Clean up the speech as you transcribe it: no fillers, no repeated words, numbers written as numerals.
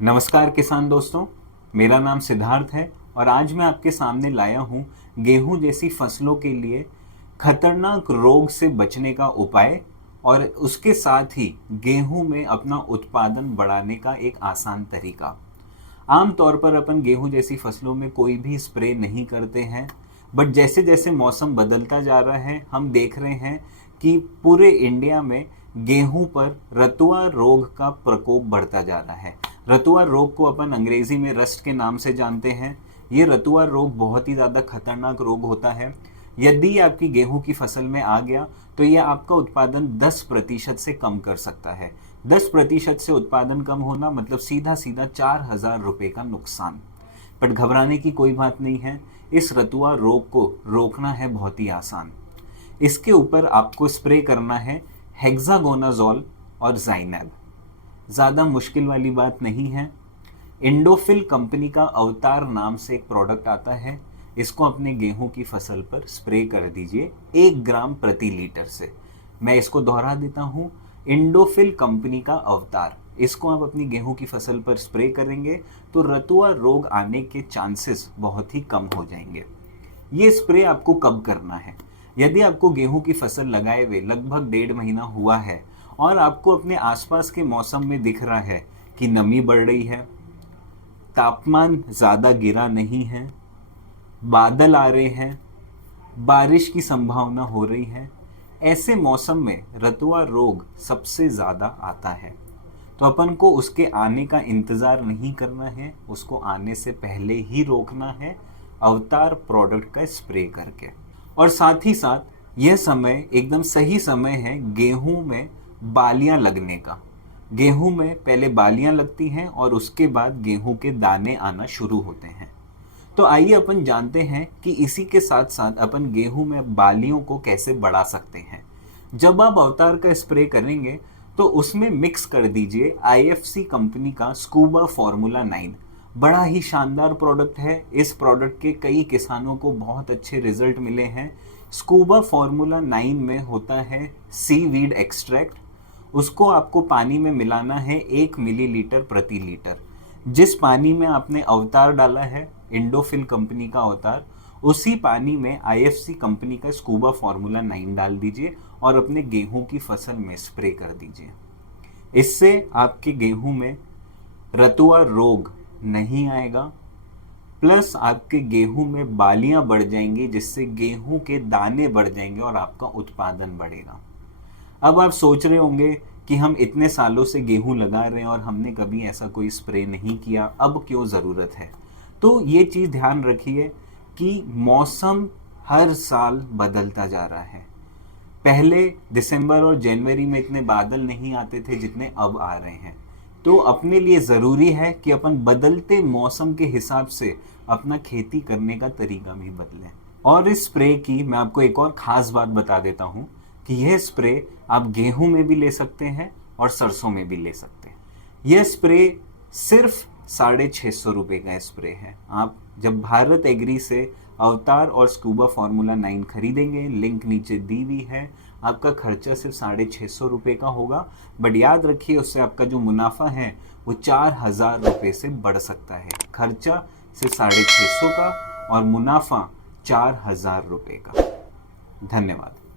नमस्कार किसान दोस्तों, मेरा नाम सिद्धार्थ है और आज मैं आपके सामने लाया हूँ गेहूं जैसी फसलों के लिए खतरनाक रोग से बचने का उपाय और उसके साथ ही गेहूं में अपना उत्पादन बढ़ाने का एक आसान तरीका। आम तौर पर अपन गेहूं जैसी फसलों में कोई भी स्प्रे नहीं करते हैं, बट जैसे जैसे मौसम बदलता जा रहा है हम देख रहे हैं कि पूरे इंडिया में गेहूं पर रतुआ रोग का प्रकोप बढ़ता जा रहा है। रतुआ रोग को अपन अंग्रेजी में रस्ट के नाम से जानते हैं। ये रतुआ रोग बहुत ही ज़्यादा खतरनाक रोग होता है। यदि आपकी गेहूं की फसल में आ गया तो यह आपका उत्पादन 10% से कम कर सकता है। 10% से उत्पादन कम होना मतलब सीधा सीधा 4,000 रुपये का नुकसान। बट घबराने की कोई बात नहीं है, इस रतुआ रोग को रोकना है बहुत ही आसान। इसके ऊपर आपको स्प्रे करना है हेक्सागोनाजोल और ज़ाइनैब। ज़्यादा मुश्किल वाली बात नहीं है। इंडोफिल कंपनी का अवतार नाम से एक प्रोडक्ट आता है, इसको अपने गेहूं की फसल पर स्प्रे कर दीजिए 1 ग्राम प्रति लीटर से। मैं इसको दोहरा देता हूँ, इंडोफिल कंपनी का अवतार, इसको आप अपनी गेहूं की फसल पर स्प्रे करेंगे तो रतुआ रोग आने के चांसेस बहुत ही कम हो जाएंगे। ये स्प्रे आपको कब करना है? यदि आपको गेहूं की फसल लगाए हुए लगभग 1.5 महीना हुआ है और आपको अपने आसपास के मौसम में दिख रहा है कि नमी बढ़ रही है, तापमान ज़्यादा गिरा नहीं है, बादल आ रहे हैं, बारिश की संभावना हो रही है, ऐसे मौसम में रतुआ रोग सबसे ज़्यादा आता है। तो अपन को उसके आने का इंतज़ार नहीं करना है, उसको आने से पहले ही रोकना है अवतार प्रोडक्ट का स्प्रे करके। और साथ ही साथ यह समय एकदम सही समय है गेहूं में बालियां लगने का। गेहूं में पहले बालियां लगती हैं और उसके बाद गेहूं के दाने आना शुरू होते हैं। तो आइए अपन जानते हैं कि इसी के साथ साथ अपन गेहूं में बालियों को कैसे बढ़ा सकते हैं। जब आप अवतार का स्प्रे करेंगे तो उसमें मिक्स कर दीजिए IFC कंपनी का स्कूबा फॉर्मूला 9। बड़ा ही शानदार प्रोडक्ट है। इस प्रोडक्ट के कई किसानों को बहुत अच्छे रिजल्ट मिले हैं। स्कूबा फॉर्मूला 9 में होता है सीवीड एक्सट्रैक्ट। उसको आपको पानी में मिलाना है 1 मिलीलीटर प्रति लीटर। जिस पानी में आपने अवतार डाला है, इंडोफिल कंपनी का अवतार, उसी पानी में IFC कंपनी का स्कूबा फॉर्मूला 9 डाल दीजिए और अपने गेहूं की फसल में स्प्रे कर दीजिए। इससे आपके गेहूं में रतुआ रोग नहीं आएगा, प्लस आपके गेहूं में बालियां बढ़ जाएंगी, जिससे गेहूं के दाने बढ़ जाएंगे और आपका उत्पादन बढ़ेगा। अब आप सोच रहे होंगे कि हम इतने सालों से गेहूं लगा रहे हैं और हमने कभी ऐसा कोई स्प्रे नहीं किया, अब क्यों ज़रूरत है? तो ये चीज़ ध्यान रखिए कि मौसम हर साल बदलता जा रहा है। पहले दिसंबर और जनवरी में इतने बादल नहीं आते थे जितने अब आ रहे हैं। तो अपने लिए ज़रूरी है कि अपन बदलते मौसम के हिसाब से अपना खेती करने का तरीका भी बदलें। और इस स्प्रे की मैं आपको एक और ख़ास बात बता देता हूँ कि यह स्प्रे आप गेहूं में भी ले सकते हैं और सरसों में भी ले सकते हैं। यह स्प्रे सिर्फ 650 रुपये का स्प्रे है। आप जब भारत एग्री से अवतार और स्कूबा फॉर्मूला 9 खरीदेंगे, लिंक नीचे दी हुई है, आपका खर्चा सिर्फ 650 रुपये का होगा। बट याद रखिए, उससे आपका जो मुनाफा है वो 4,000 रुपये से बढ़ सकता है। खर्चा सिर्फ 650 का और मुनाफा 4,000 रुपये का। धन्यवाद।